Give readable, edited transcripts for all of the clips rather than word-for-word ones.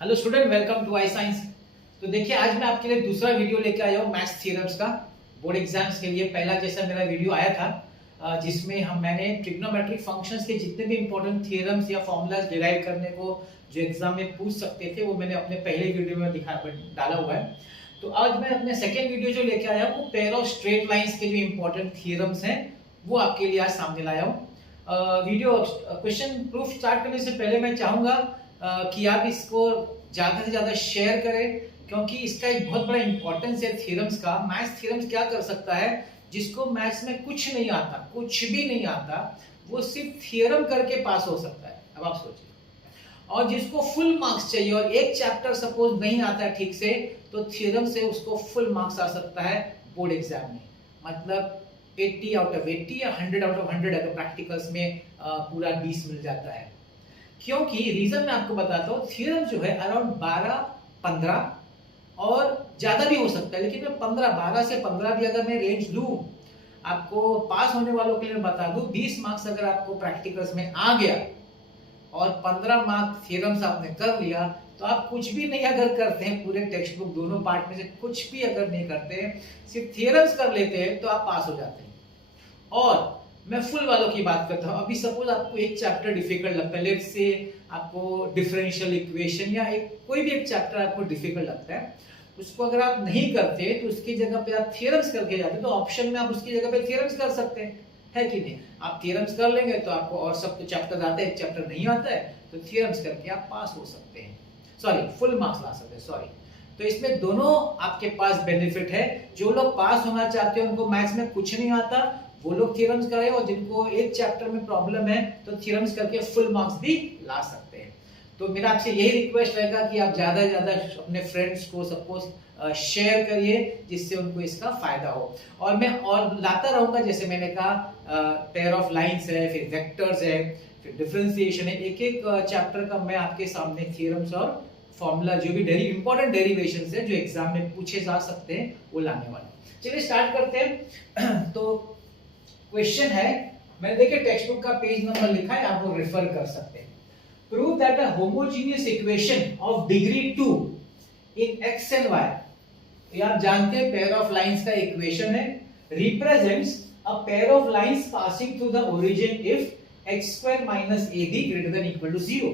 Hello student, welcome to I science. तो देखिए, आज मैं आपके लिए दूसरा वीडियो लेके आया हूँ मैथ्स थ्योरम्स का। बोर्ड एग्जाम्स के लिए पहला जैसा मेरा वीडियो आया था, जिसमें मैंने ट्रिग्नोमेट्रिक फंक्शंस के जितने भी इंपॉर्टेंट थ्योरम्स या फॉर्मूलाज डिराइव करने को जो एग्जाम में पूछ सकते थे, वो मैंने अपने पहले वीडियो में डाला हुआ है। तो आज मैं अपने सेकेंड वीडियो जो लेके आया हूँ, वो पेयर ऑफ स्ट्रेट लाइंस के जो इंपॉर्टेंट थ्योरम्स हैं वो आपके लिए आज सामने लाया हूँ। वीडियो क्वेश्चन प्रूफ स्टार्ट करने से पहले मैं चाहूंगा कि आप इसको ज्यादा से ज्यादा शेयर करें, क्योंकि इसका एक बहुत बड़ा इंपॉर्टेंस है थ्योरम्स का। मैथ्स थ्योरम्स क्या कर सकता है, जिसको मैथ्स में कुछ नहीं आता, कुछ भी नहीं आता, वो सिर्फ थ्योरम करके पास हो सकता है। अब आप सोचिए, और जिसको फुल मार्क्स चाहिए और एक चैप्टर सपोज नहीं आता है ठीक से, तो थ्योरम से उसको फुल मार्क्स आ सकता है बोर्ड एग्जाम में। मतलब 80 आउट ऑफ 80 या 100 आउट ऑफ 100 अगर प्रैक्टिकल्स में पूरा 20 मिल जाता है। क्योंकि रीजन मैं आपको बताता हूँ, थ्योरम जो है अराउंड 12-15 और ज्यादा भी हो सकता है, लेकिन मैं 12 से 15 भी अगर मैं रेंज लूं, आपको पास होने वालों के लिए बता दूं, 20 मार्क्स अगर आपको प्रैक्टिकल्स में आ गया और 15 मार्क थ्योरम्स आपने कर लिया, तो आप कुछ भी नहीं अगर करते हैं, पूरे टेक्स्ट बुक दोनों पार्ट में से कुछ भी अगर नहीं करते हैं, सिर्फ थ्योरम्स कर लेते हैं, तो आप पास हो जाते हैं। और मैं फुल वालों की बात करता हूं। अभी सपोज आपको एक चैप्टर डिफिकल्ट लगता है, लेट्स से आपको डिफरेंशियल इक्वेशन या कोई भी एक चैप्टर आपको डिफिकल्ट लगता है, उसको अगर आप नहीं करते तो उसकी जगह पे आप थ्योरम्स करके जाते, तो ऑप्शन में आप उसकी जगह पे थ्योरम्स कर सकते हैं, है कि नहीं। आप थ्योरम्स कर लेंगे तो आपको और सब तो चैप्टर आते हैं, एक चैप्टर नहीं आता है, तो थ्योरम्स करके आप पास हो सकते हैं, सॉरी फुल मार्क्स ला सकते हैं, सॉरी। तो इसमें दोनों आपके पास बेनिफिट है। जो लोग पास होना चाहते हैं, उनको मैथ्स में कुछ नहीं आता, वो लोग थ्योरम्स करें, और जिनको एक चैप्टर में प्रॉब्लम है तो थ्योरम्स करके फुल मार्क्स भी ला सकते हैं। तो मेरा आपसे यही रिक्वेस्ट रहेगा कि आप ज्यादा से ज्यादा अपने फ्रेंड्स को सपोज शेयर करिए, जिससे उनको इसका फायदा हो। और मैं और लाता रहूंगा, जैसे मैंने कहा पेयर ऑफ लाइंस है, फिर वेक्टर्स है, फिर डिफरेंशिएशन है, एक एक चैप्टर का मैं आपके सामने थ्योरम्स और फॉर्मूला जो भी इंपॉर्टेंट डेरिवेशंस है जो एग्जाम में पूछे जा सकते हैं, वो लाने वाले। चलिए स्टार्ट करते हैं। तो क्वेश्चन है, मैंने देखिए टेक्स्ट बुक का पेज नंबर लिखा है, आप वो रेफर कर सकते हैं। Prove that a homogeneous equation of degree 2 in X and Y, ये आप जानते हैं पेयर ऑफ लाइंस का इक्वेशन है, represents a pair of lines passing through the origin if x square minus ab greater than equal to 0।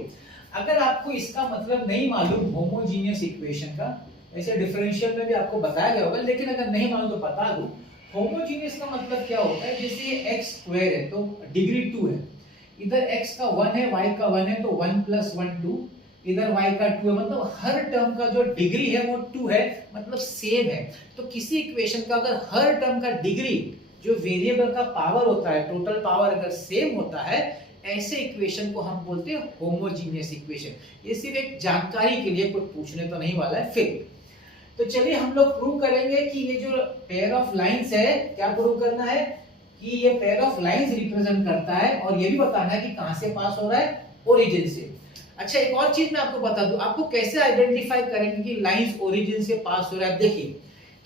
अगर आपको इसका मतलब नहीं मालूम होमोजेनियस इक्वेशन का, ऐसे डिफरेंशियल में भी आपको बताया गया होगा, लेकिन अगर नहीं मालूम तो बता दूं, होमोजेनियस का मतलब क्या होता है। जैसे ये x स्क्वायर है तो डिग्री 2 है, इधर x का 1 है, y का 1 है, तो 1 + 1 2, इधर y का 2 है, मतलब हर टर्म का जो डिग्री है वो 2 है, मतलब सेम है। तो किसी इक्वेशन का अगर हर टर्म का डिग्री, जो वेरिएबल का पावर होता है, टोटल पावर अगर सेम होता है, ऐसे इक्वेशन को हम बोलते हैं होमोजेनियस इक्वेशन। ये सिर्फ एक जानकारी के लिए, कोई पूछने तो नहीं वाला है। फिर तो चलिए हम लोग प्रूव करेंगे कि ये जो पेयर ऑफ लाइंस है, क्या प्रूव करना है कि ये पेयर ऑफ लाइंस रिप्रेजेंट करता है, और ये भी बताना है कि कहां से पास हो रहा है, ओरिजिन से। अच्छा, एक और चीज मैं आपको बता दूं, आपको कैसे आइडेंटिफाई करेंगे कि लाइंस ओरिजिन से पास हो रहा है। देखिए,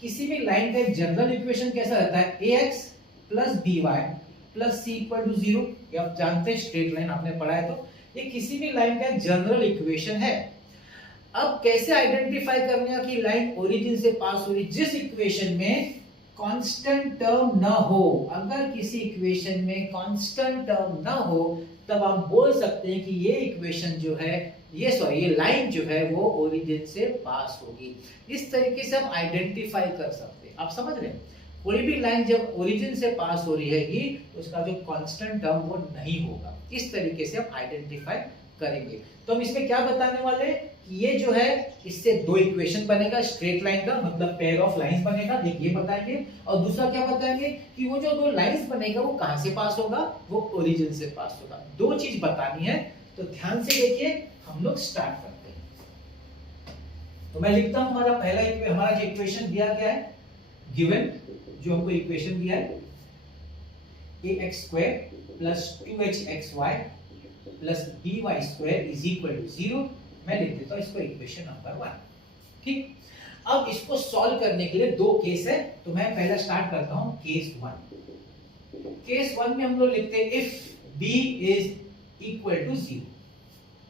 किसी भी लाइन का जनरल इक्वेशन कैसा रहता है, ax + by + c = 0। ये आप जानते हैं, स्ट्रेट लाइन आपने पढ़ा है, तो ये किसी भी लाइन का जनरल इक्वेशन है। अब कैसे आइडेंटिफाई करना कि लाइन ओरिजिन से पास हो रही, जिस इक्वेशन में कांस्टेंट टर्म ना हो। अगर किसी इक्वेशन में कांस्टेंट टर्म ना हो, तब आप बोल सकते हैं कि ये इक्वेशन जो है, ये लाइन जो है वो ओरिजिन से पास होगी। इस तरीके से हम आइडेंटिफाई कर सकते हैं। आप समझ रहे हैं, कोई भी लाइन जब ओरिजिन से पास हो रही है तो उसका जो कांस्टेंट टर्म वो नहीं होगा। इस तरीके से हम आइडेंटिफाई करेंगे। तो हम इसमें क्या बताने वाले हैं कि ये जो है, इससे दो इक्वेशन बनेगा स्ट्रेट लाइन का, मतलब पेयर ऑफ लाइंस बनेगा, देखिए बताएंगे। और दूसरा क्या बताएंगे कि वो जो दो लाइंस बनेगा वो कहां से पास होगा, वो ओरिजिन से पास होगा। दो चीज बतानी है, तो ध्यान से देखिए, हम लोग स्टार्ट करते हैं। तो मैं लिखता हूं, हमारा जो इक्वेशन दिया गया है, गिवन जो हमको इक्वेशन दिया है, ax² + 2hxy + by² = 0। मैं लिख देता हूं इसको इक्वेशन नंबर 1। ठीक, अब इसको सॉल्व करने के लिए दो केस है, तो मैं पहला स्टार्ट करता हूं केस 1। केस 1 में हम लोग लिखते हैं इफ b = 0।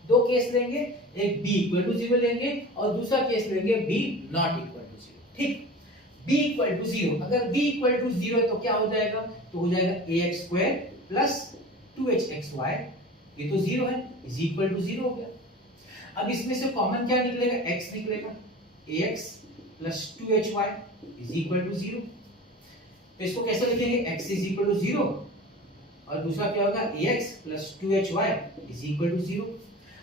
दो केस लेंगे, एक b इक्वल टू 0 लेंगे और दूसरा केस लेंगे b नॉट इक्वल टू 0। ठीक, b इक्वल टू 0, अगर b इक्वल टू 0 है तो क्या हो जाएगा, तो हो जाएगा ax स्क्वायर प्लस 2hxy, ये तो 0 है, इज इक्वल टू 0 हो गया। अब इसमें से कॉमन क्या निकलेगा, x निकलेगा, ax plus 2hy is equal to 0। तो इसको कैसे लिखेंगे, x इज इक्वल टू 0 और दूसरा क्या होगा, ax plus 2hy is equal to 0।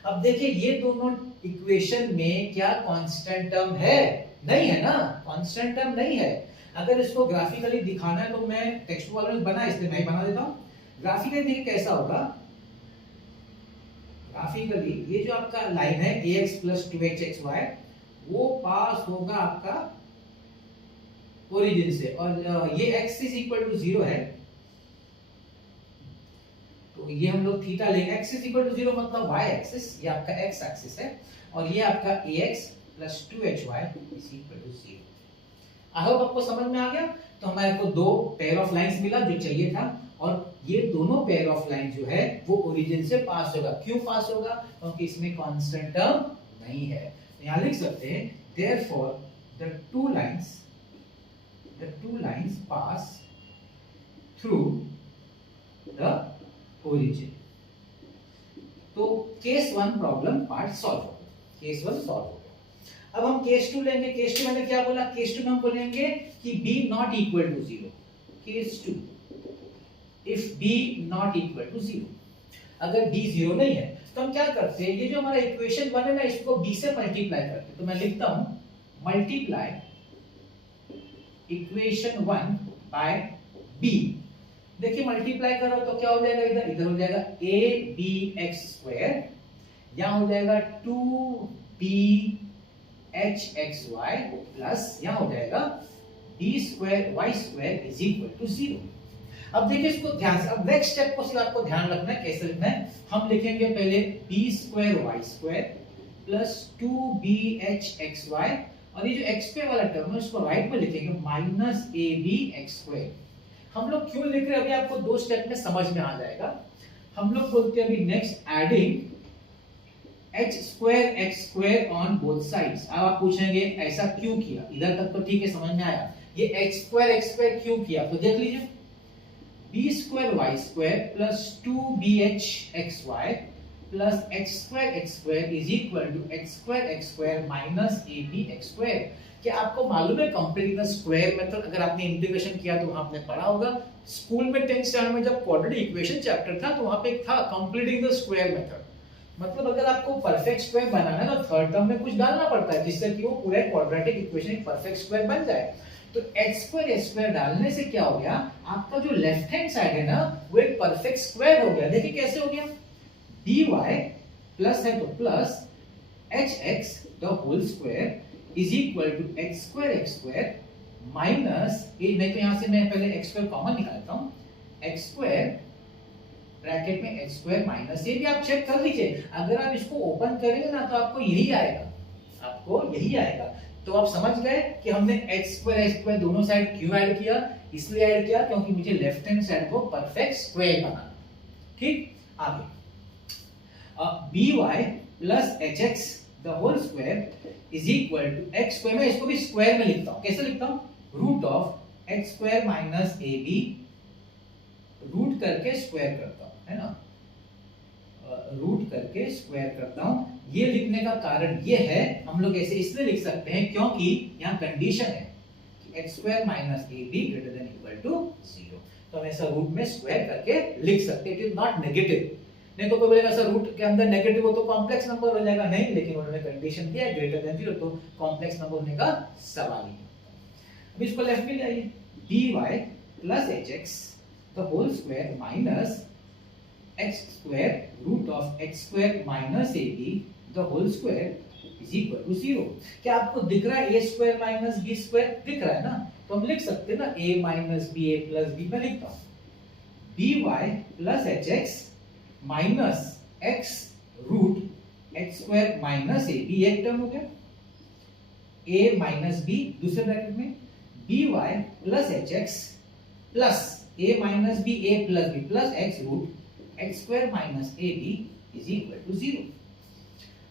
अब देखिए ये दोनों इक्वेशन में क्या कांस्टेंट टर्म है, नहीं है ना, कांस्टेंट टर्म नहीं है। अगर इसको ग्राफिकली दिखाना है तो मैं टेक्स्ट वाला में बना, इसलिए मैं बना देता हूं। ग्राफिकली देखिए कैसा होगा, ग्राफिकली ये जो आपका लाइन है ax प्लस 2hxy वो पास होगा आपका ओरिजिन से, और ये x इज इक्वल टू 0 है तो ये हम लोग थीटा लेंगे। x इज इक्वल टू 0 मतलब y एक्सिस, ये आपका x एक्सिस है, और ये आपका ax plus 2hy is equal to 0। I hope आपको समझ में आ गया। तो हमारे को दो पेयर ऑफ लाइंस मिला जो चाहिए था, और ये दोनों पेयर ऑफ लाइन जो है वो ओरिजिन से पास होगा। क्यों पास होगा, क्योंकि इसमें कांस्टेंट टर्म नहीं है। तो यहां लिख सकते हैं therefore the two lines pass through the origin। तो केस 1 प्रॉब्लम पार्ट सॉल्व हो गया, केस 1 सॉल्व हो गया। अब हम केस 2 लेंगे। केस 2 मैंने क्या बोला, केस 2 में हम बोलेंगे कि b not equal to 0। Case 2 if b not equal to 0, अगर b 0 नहीं है तो हम क्या करते हैं, ये जो हमारा इक्वेशन 1 है ना इसको b से मल्टीप्लाई करते हैं। तो मैं लिखता हूं मल्टीप्लाई इक्वेशन 1 बाय b। देखिए मल्टीप्लाई करो तो क्या हो जाएगा, इधर इधर हो जाएगा abx स्क्वायर, यहां हो जाएगा 2bhxy प्लस यहां हो जाएगा b square y square is equal to 0। अब देखिए इसको ध्यान से, अब नेक्स्ट स्टेप को सिर्फ आपको ध्यान रखना है कैसे लिखना है। हम लिखेंगे पहले b square y square plus 2bhxy, और ये जो x स्क्वायर वाला टर्म है उसको राइट में लिखेंगे माइनस abx स्क्वायर। हम लोग क्यों लिख रहे हैं अभी आपको दो स्टेप में समझ में आ जाएगा। हम लोग बोलते हैं अभी next adding h square x square on both sides. अब आप पूछेंगे ऐसा क्यों किया, इधर तक तो ठीक है समझ में आया, ये x स्क्वायर क्यों किया, तो देख लीजिए b square y square plus 2bhxy plus x square is equal to x square minus abx square. क्या आपको मालूम है कंप्लीटिंग द स्क्वायर मेथड, अगर आपने इंटीग्रेशन किया तो आपने पढ़ा होगा स्कूल में 10th स्टैंडर्ड में जब क्वाड्रेटिक इक्वेशन चैप्टर था तो वहां पे एक था कंप्लीटिंग द स्क्वायर मेथड। मतलब अगर आपको परफेक्ट स्क्वायर बनाना है तो थर्ड टर्म में कुछ डालना पड़ता है जिससे कि वो पूरा क्वाड्रेटिक इक्वेशन एक परफेक्ट स्क्वायर बन जाए। तो x स्क्वायर डालने से क्या हो गया, आपका जो लेफ्ट हैंड साइड है ना वो एक परफेक्ट स्क्वायर हो गया। देखिए कैसे हो गया, dy प्लस है तो plus hx the whole square is equal to x square minus ये, नहीं तो यहां से मैं पहले x स्क्वायर कॉमन निकालता हूं, x स्क्वायर ब्रैकेट में x स्क्वायर माइनस, ये भी आप चेक कर लीजिए। अगर आप इसको ओपन करेंगे ना तो आपको यही आएगा, आपको यही आएगा। तो आप समझ गए कि हमने x स्क्वायर दोनों साइड क्यों ऐड किया, इसलिए ऐड किया क्योंकि मुझे लेफ्ट हैंड साइड को परफेक्ट स्क्वायर बनाना। ठीक, आगे by plus hx the whole square is equal to x square, मैं इसको भी स्क्वायर में लिखता हूं, कैसे लिखता हूं, root of x square minus ab, root करके स्क्वायर करता हूं, है ना, रूट करके स्क्वायर करता हूं। ये लिखने का कारण ये है, हम लोग ऐसे इसलिए लिख सकते हैं क्योंकि यहाँ कंडीशन है कि x square minus ab greater than equal to 0। तो हम ऐसा रूट में स्क्वायर करके लिख सकते हैं, इट इज नॉट नेगेटिव। नहीं तो कोई बोलेगा सर रूट के अंदर नेगेटिव हो तो कॉम्प्लेक्स नंबर हो जाएगा, नहीं, लेकिन उन्होंने कंडीशन दिया है ग्रेटर देन 0 तो कॉम्प्लेक्स नंबर होने का सवाल ही नहीं। अब इसको लेफ्ट में ले आइए, dy plus hx the whole square minus x square root of x square minus ab the whole square is equal to 0। क्या आपको दिख रहा है a square minus b square, दिख रहा है ना, तो हम लिख सकते हैं ना a minus b a plus b, मैं लिखता हूं dy plus hx minus x root x square minus ab, एक टर्म हो गया, a माइनस b दूसरे ब्रैकेट में by plus hx plus a minus b a plus b plus x root x square minus ab is equal to 0।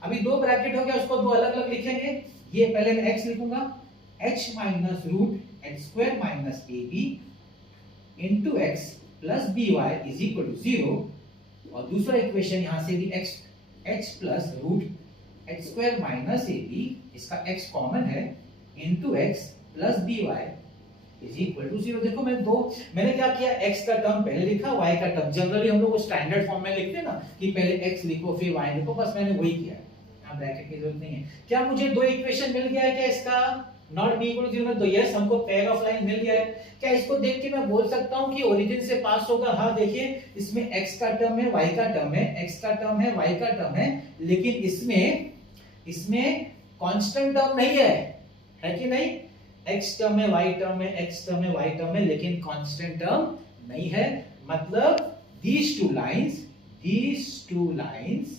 अभी दो bracket हो गया, उसको दो अलग अलग लिखेंगे। ये पहले मैं x लिखूंगा, h minus root H square minus A B into X plus B Y is equal to 0। और दूसरा इक्वेशन यहां से भी h plus root H square minus A B, इसका x कॉमन है, into X plus B Y is equal to 0। देखो मैंने क्या किया, x का टर्म पहले लिखा, y का टर्म, जनरली हम लोग स्टैंडर्ड फॉर्म में लिखते हैं ना कि पहले x लिखो फिर y लिखो, बस मैंने वही किया है, यहां ब्रैकेट की जरूरत नहीं है। क्या मुझे दो इक्वेशन मिल गया है क्या इसका, नॉट बी इक्वल टू 0 में? तो यस, हमको पेयर ऑफ लाइन मिल गया है। क्या इसको देख के मैं बोल सकता हूं कि ओरिजिन से पास होगा? हाँ, देखिए इसमें x का टर्म है, y का टर्म है, x का टर्म है, y का टर्म है, लेकिन इसमें कांस्टेंट टर्म नहीं है कि नहीं? x टर्म है, y टर्म है, x टर्म है, y टर्म है, लेकिन कांस्टेंट टर्म नहीं है। मतलब these two lines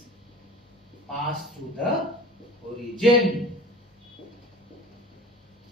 pass through the origin,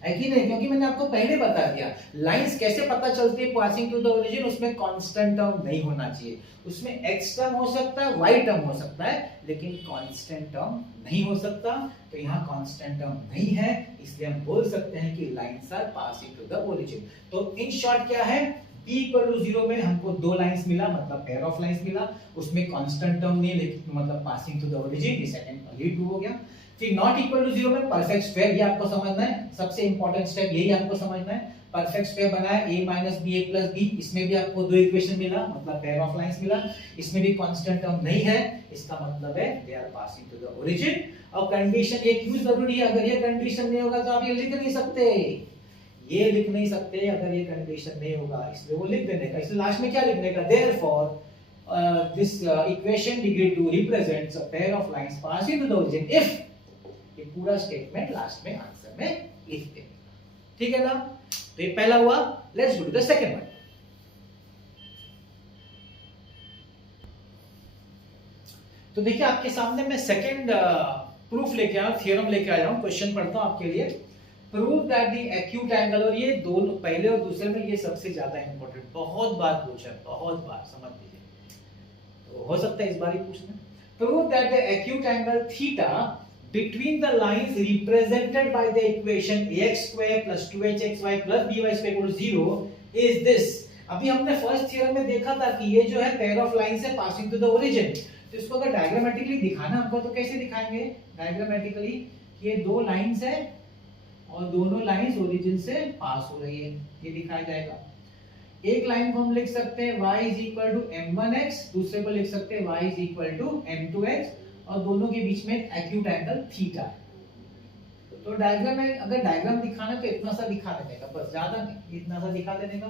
है कि नहीं? क्योंकि मैंने आपको पहले बता दिया लाइंस कैसे पता चलती है पासिंग टू द ओरिजिन, उसमें कांस्टेंट टर्म नहीं होना चाहिए। उसमें x टर्म हो सकता है, y टर्म हो सकता है, लेकिन कांस्टेंट टर्म नहीं हो सकता। तो यहाँ कांस्टेंट टर्म नहीं है, इसलिए हम बोल सकते हैं कि lines are passing to the origin. तो इन शॉर्ट क्या है, b इक्वल टू 0 में हमको दो लाइंस मिला, मतलब पेयर ऑफ लाइंस मिला, उसमें कांस्टेंट टर्म नहीं, लेकिन मतलब पासिंग टू द ओरिजिन, ये सेकंड ये ट्रू हो गया। फिर नॉट इक्वल टू 0 में परफेक्ट स्क्वायर, ये आपको समझना है, सबसे इंपॉर्टेंट स्टेप यही आपको समझना है। परफेक्ट स्क्वायर बनाया a minus B A plus B, इसमें भी आपको दो इक्वेशन मिला, मतलब पेयर ऑफ लाइंस मिला, इसमें भी कांस्टेंट टर्म नहीं है, इसका मतलब है they are passing to the origin. और कंडीशन ये क्यों जरूरी है? अगर ये कंडीशन नहीं होगा तो आप ये लिख नहीं सकते, ये लिख नहीं सकते अगर ये कंडीशन नहीं होगा, इसलिए वो लिख देने का। इसलिए लास्ट में क्या लिखने का, therefore this equation degree 2 represents a pair of lines passing to the origin if, ये पूरा स्टेटमेंट लास्ट में आंसर में लिख देंगे। ठीक है ना? तो ये पहला हुआ। Let's go to the second one. तो देखिए आपके सामने मैं सेकंड प्रूफ लेके आया हूं, थ्योरम लेके आया हूं। क्वेश्चन पढ़ता हूं आपके लिए। Prove that the acute angle, और ये दोनों पहले और दूसरे में ये सबसे ज्यादा इंपॉर्टेंट, बहुत बार पूछा है, बहुत बार, समझ लीजिए, तो हो सकता है इस बार ही पूछना। Prove that the acute angle theta between the lines represented by the equation ax square plus 2hxy plus by square equal to 0 is this। अभी हमने फर्स्ट थ्योरम में देखा था कि ये जो है पेयर ऑफ लाइंस है पासिंग टू द ओरिजिन। तो इसको अगर डायग्रामेटिकली दिखाना हमको तो कैसे दिखाएंगे डायग्रामेटिकली? ये दो लाइंस है और दोनों लाइंस ओरिजिन से पास हो रही है, ये दिखाया जाएगा। एक लाइन को हम लिख सकते हैं y is equal to m1x, दूसरे को लिख सकते हैं y is equal to m2x, और दोनों के बीच में एक्यूट एंगल थीटा है। तो डायग्राम में अगर डायग्राम दिखाना तो इतना सा दिखा देने का, बस, ज्यादा नहीं, इतना सा दिखा देने का,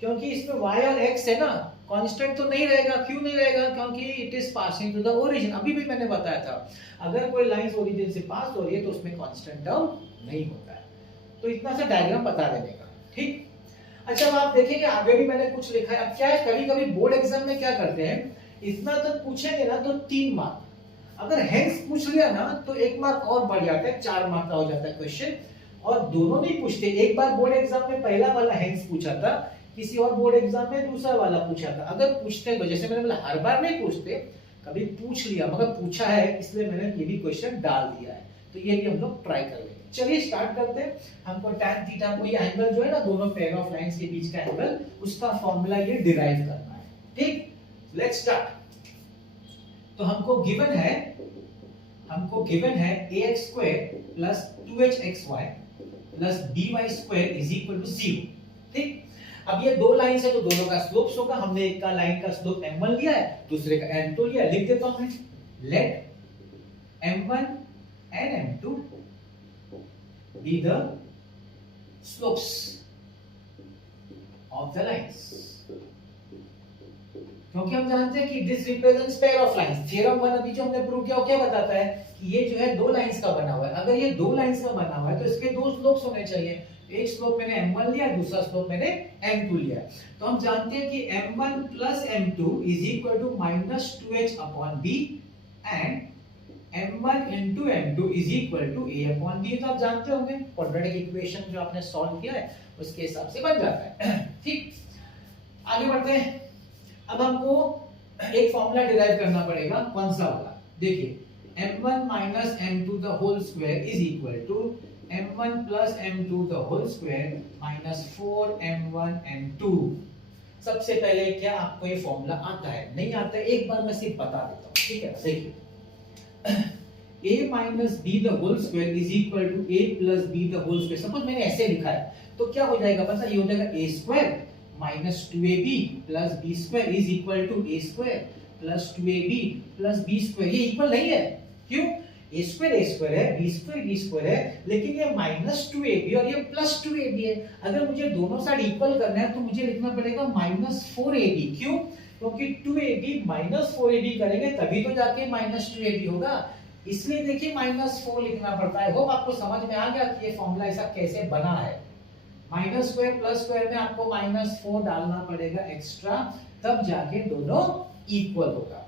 क्योंकि इसमें y और x है ना, कांस्टेंट तो नहीं रहेगा। क्यों नहीं रहेगा? क्योंकि it is passing to the origin. अभी भी मैंने बताया था अगर कोई लाइन ओरिजिन से पास हो रही है तो उसमें कांस्टेंट टर्म नहीं होता है। तो इतना सा डायग्राम बता देने का, ठीक। अच्छा, अब आप देखेंगे आगे भी मैंने कुछ लिखा है। अब क्या है, कभी कभी बोर्ड एग्जाम में क्या करते हैं, इतना तक पूछेंगे ना तो 3 मार्क, अगर हेंस पूछ लिया ना तो 1 मार्क और बढ़ जाता है, 4 मार्क का हो जाता है क्वेश्चन। और दोनों नहीं पूछते, एक बार बोर्ड एग्जाम में पहला वाला हेंस पूछा था, किसी और बोर्ड एग्जाम में दूसरा वाला पूछा था। अगर पूछते तो जैसे मैंने बोला हर बार नहीं पूछते, कभी पूछ लिया, मगर पूछा है इसलिए मैंने ये भी क्वेश्चन डाल दिया है। तो ये भी हम लोग ट्राई कर लेंगे। चलिए स्टार्ट करते हैं। हमको tan थीटा को, ये एंगल जो है ना दोनों पेयर ऑफ लाइंस के बीच का एंगल, उसका फॉर्मूला ये डिराइव करना है, ठीक। Let's start. तो हमको गिवन है ax स्क्वायर plus 2hxy plus by square is equal to 0, ठीक। अब ये दो लाइंस है तो दोनों का स्लोप्स होगा। हमने एक का लाइन का स्लोप m1 लिया है, दूसरे का m2 लिया है। लिख देता हूं मैं, late m1 and m2 be the slopes of the lines, क्योंकि हम जानते हैं कि this represents pair of lines. Theorem 1 अभी जो हमने प्रूव किया वो क्या बताता है कि ये जो है दो लाइंस का बना हुआ है। अगर ये दो लाइंस का बना हुआ है तो इसके दो स्लोप्स होने चाहिए। एक स्लोप मैंने m1 लिया, दूसरा स्लोप मैंने m2 लिया। तो हम जानते हैं कि m1 plus m2 is equal to minus 2h upon b and m1 into m2 is equal to a upon b। तो आप जानते होंगे क्वाड्रेटिक इक्वेशन जो आपने सॉल्व किया है उसके हिसाब से बन जाता है, ठीक। आगे बढ़ते हैं। अब हमको एक फॉर्मूला डिराइव करना पड़ेगा। कौन सा वाला? देखिए m1 minus m2 the whole square is equal to m1 plus m2 the whole square minus 4m1 m2। सबसे पहले क्या आपको ये फॉर्मूला आता है? नहीं आता है, एक बार मैं सिर्फ बता देता हूँ, ठीक है? देखिए a minus b the whole square is equal to a plus b the whole square। Suppose मैंने ऐसे लिखा है तो क्या हो जाएगा पता? ये हो जाएगा a square minus 2ab plus b square is equal to a square plus 2ab plus b square। ये इक्वल नहीं है, क्यों? a square है, b square है, लेकिन ये minus 2ab और ये plus 2ab है। अगर मुझे दोनों साइड इक्वल करना है तो मुझे लिखना पड़ेगा minus 4ab। क्यों? क्योंकि 2ab minus 4ab करेंगे तभी तो जाके minus 2ab होगा, इसलिए देखिए -4 लिखना पड़ता है। होप आपको समझ में आ गया कि ये फॉर्मूला ऐसा कैसे बना है। माइनस स्क्वायर प्लस स्क्वायर में आपको -4 डालना पड़ेगा एक्स्ट्रा, तब जाके दोनों इक्वल होगा।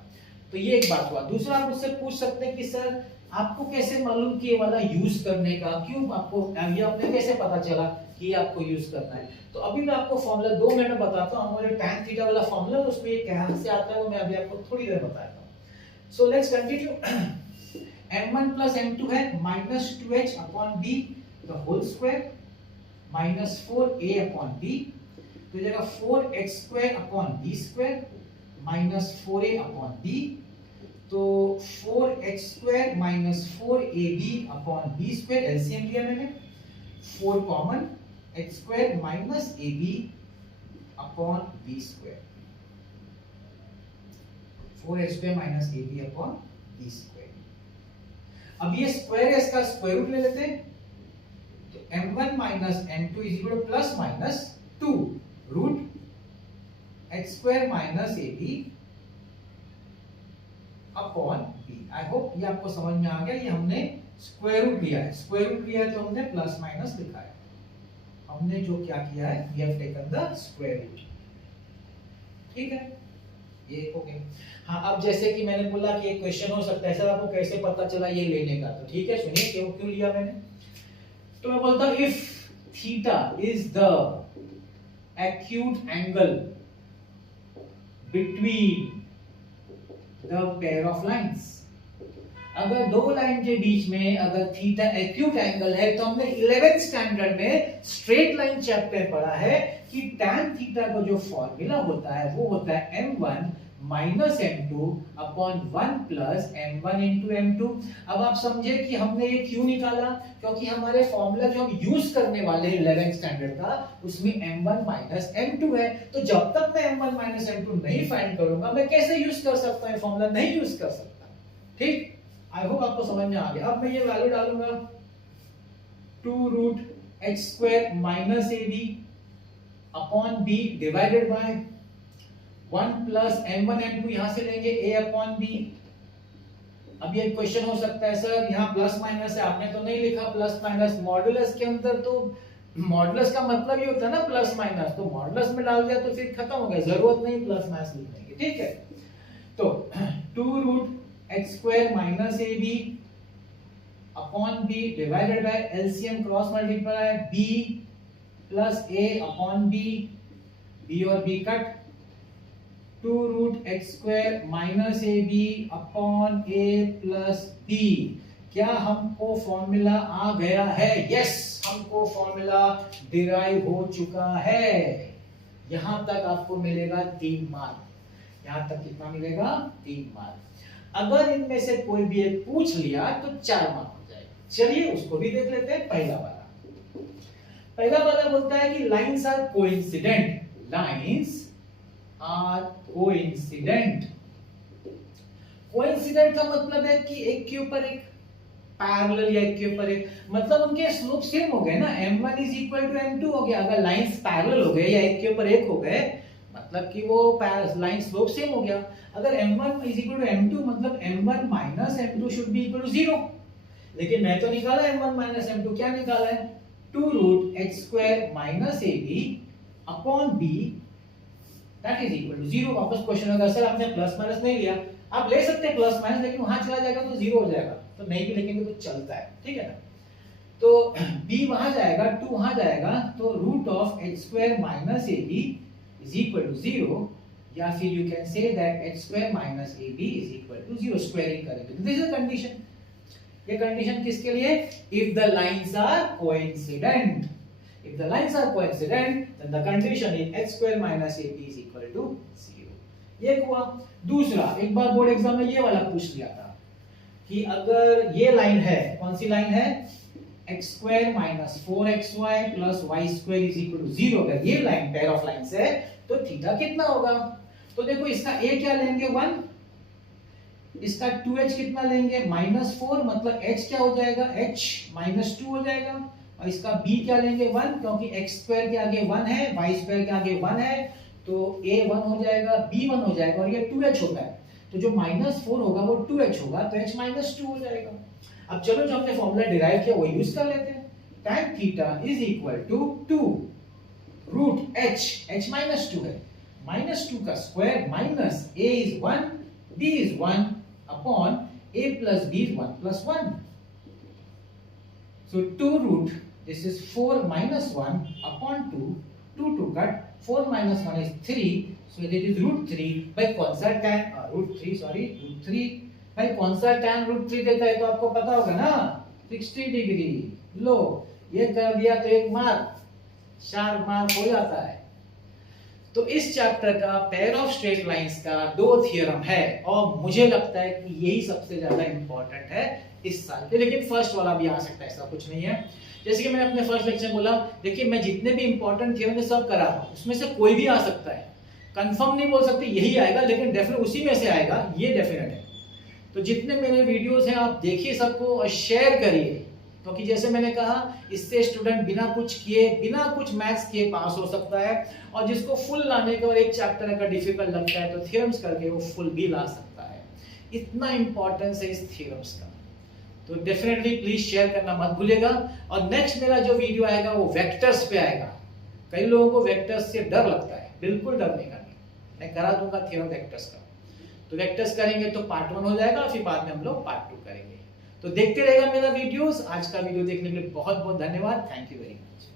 तो ये एक बात हुआ। दूसरा आप मुझसे पूछ सकते हैं कि सर आपको कैसे मालूम कि ये वाला यूज करने का, क्यों आपको ये आपने कैसे पता चला कि आपको यूज करना है? तो अभी मैं आपको फॉर्मूला 2 मिनट में बताता हूँ। हमारे tan थीटा वाला फॉर्मूला उसमें ये कहां से आता है वो मैं अभी आपको थोड़ी देर बताता हूँ। So let's continue. m1 plus m2 है minus 2h upon b the whole square minus 4a upon b, तो जगह 4h square upon b square minus 4a upon b, तो 4h square minus 4ab upon b square LCM लिया मैंने, 4 common, h square minus ab upon b square, 4h square minus ab upon b square। अब ये square है, इसका square root ले लेते हैं, तो m1 minus m2 is equal to plus minus 2 root h square minus ab upon b। I hope ये आपको समझ में आ गया। ये हमने स्क्वायर रूट लिया है, स्क्वायर रूट लिया है तो हमने प्लस माइनस लिखा है। हमने जो क्या किया है, we have taken the square root, ठीक है? ये हो गया। हाँ, अब जैसे कि मैंने बोला कि एक क्वेश्चन हो सकता है सर आपको कैसे पता चला ये लेने का, तो ठीक है सुनिए क्यों लिया मैंने। तो मैं बोलता हूं if theta is the acute angle between the pair of lines, अगर दो लाइन के बीच में अगर थीटा एक्यूट एंगल है, तो हमने 11th स्टैंडर्ड में स्ट्रेट लाइन चैप्टर पढ़ा है कि tan थीटा का जो फॉर्मूला होता है वो होता है m1 minus m2 upon 1 plus m1 into m2। अब आप समझे कि हमने ये क्यों निकाला, क्योंकि हमारे फॉर्मूला जो हम यूज करने वाले हैं 11th स्टैंडर्ड का उसमें m1 माइनस m2 है। तो जब तक मैं m1 माइनस m2 नहीं फाइंड करूंगा मैं कैसे यूज कर सकता हूं फॉर्मूला? नहीं यूज कर सकता, ठीक? आई होप आपको समझ में आ गया। अब मैं ये वैल्यू डालूंगा 2 root h square minus ab upon b divided by 1 plus m1 m2 यहां से लेंगे a अपॉन b। अब ये क्वेश्चन हो सकता है सर यहाँ प्लस माइनस है, आपने तो नहीं लिखा प्लस माइनस, मॉडुलस के अंदर तो मॉडुलस का मतलब ये होता है ना प्लस माइनस, तो मॉडुलस में डाल दिया तो फिर खत्म हो गया, जरूरत नहीं प्लस माइनस लिखने की, ठीक है? तो 2 root h square minus ab upon b divided by LCM cross multiply b plus a upon b, b और b cut, 2 root h square minus ab upon a plus b। क्या हमको formula आ गया है? यस, हमको formula derive हो चुका है। यहां तक आपको मिलेगा 3 मार्क। यहां तक कितना मिलेगा? 3 मार्क। अगर इनमें से कोई भी एक पूछ लिया तो 4 मार्क हो जाएगा। चलिए उसको भी देख लेते हैं। पहला वाला बोलता है कि lines are coincident, lines are coincident. Coincident का मतलब है कि एक के ऊपर एक, पैरेलल या एक के ऊपर एक, मतलब उनके स्लोप सेम हो गए ना, m1 is equal to m2 हो गया। अगर लाइंस पैरेलल हो गए या एक के ऊपर एक हो गए मतलब कि वो लाइन स्लोप सेम हो गया। अगर m1 is equal to m2 मतलब m1 minus m2 should be equal to 0। लेकिन मैं तो निकाला m1 माइनस m2, क्या निकाला है? 2 root h square minus ab upon b that is equal to 0। वापस क्वेश्चन होगा सर आपने प्लस माइनस नहीं लिया, आप ले सकते हैं प्लस माइनस, लेकिन वहां चला जाएगा तो 0 हो जाएगा, तो नहीं भी लिखेंगे तो चलता है, ठीक है ना? तो b वहां जाएगा, 2 वहां जाएगा, तो root of h square minus ab is equal to 0। या फिर you can say that h square minus ab is equal to 0 squaring करेंगे तो दिस इज अ कंडीशन। ये कंडीशन किसके लिए? If the lines are coincident, if the lines are coincident then the condition is h square minus ab is equal to 0। ये हुआ। दूसरा, एक बार board exam में ये वाला पूछ लिया था कि अगर ये लाइन है, कौन सी लाइन है? x square minus 4xy plus y square is equal to 0, अगर ये लाइन पेयर ऑफ लाइंस है तो थीटा कितना होगा? तो देखो इसका a क्या लेंगे 1, इसका 2h कितना लेंगे -4, मतलब h क्या हो जाएगा? h -2 हो जाएगा। और इसका b क्या लेंगे 1, क्योंकि x स्क्वायर के आगे 1 है, y स्क्वायर के आगे 1 है, तो a 1 हो जाएगा, b 1 हो जाएगा और ये 2h होता है, तो जो -4 होगा वो 2h होगा, तो h -2 हो जाएगा। अब चलो जो हमने फॉर्मूला डिराइव किया वो यूज कर लेते हैं। tan theta is equal to 2 root h, h -2 है, -2 का square minus a is 1, b is 1 upon a plus b is 1 plus 1. So 2 root, this is 4 minus 1 upon 2, 2 to cut, 4 minus 1 is 3, so that is root 3 by कौन सा tan, root 3 भाई कौन सा tan root 3 देता है तो आपको पता होगा ना, 60 डिग्री। लो ये कर दिया तो 1 मार्क, 4 मार्क हो जाता है। तो इस चैप्टर का पेयर ऑफ स्ट्रेट लाइंस का 2 थ्योरम है और मुझे लगता है कि यही सबसे ज्यादा इंपॉर्टेंट है इस साल के, लेकिन फर्स्ट वाला भी आ सकता है, ऐसा कुछ नहीं है। जैसे कि मैंने अपने फर्स्ट लेक्चर में बोला, देखिए मैं जितने भी इंपॉर्टेंट थ्योरम सब करा हूं उसमें से कोई भी आ सकता है, कंफर्म नहीं बोल सकते यही आएगा, लेकिन डेफिनेट उसी में से आएगा, ये डेफिनेट है। तो जितने मेरे वीडियोस हैं आप देखिए सबको और शेयर करिए, क्योंकि जैसे मैंने कहा इससे स्टूडेंट बिना कुछ किए, बिना कुछ मैथ्स किए पास हो सकता है, और जिसको फुल लाने के और एक चैप्टर अगर डिफिकल्ट लगता है तो थ्योरम्स करके वो फुल भी ला सकता है। इतना इंपॉर्टेंस है इस थ्योरम्स का, तो डेफिनेटली प्लीज शेयर करना मत भूलिएगा। और नेक्स्ट मेरा जो वीडियो आएगा वो वेक्टर्स पे आएगा। कई लोगों को वेक्टर्स से डर लगता है, बिल्कुल डरने का नहीं, मैं करा दूंगा थ्योरम वेक्टर्स का। तो वेक्टर्स करेंगे तो पार्ट 1 हो जाएगा, फिर बाद में हम लोग पार्ट 2 करेंगे। तो देखते रहेगा मेरा वीडियोस। आज का वीडियो देखने के लिए बहुत बहुत धन्यवाद। Thank you very much.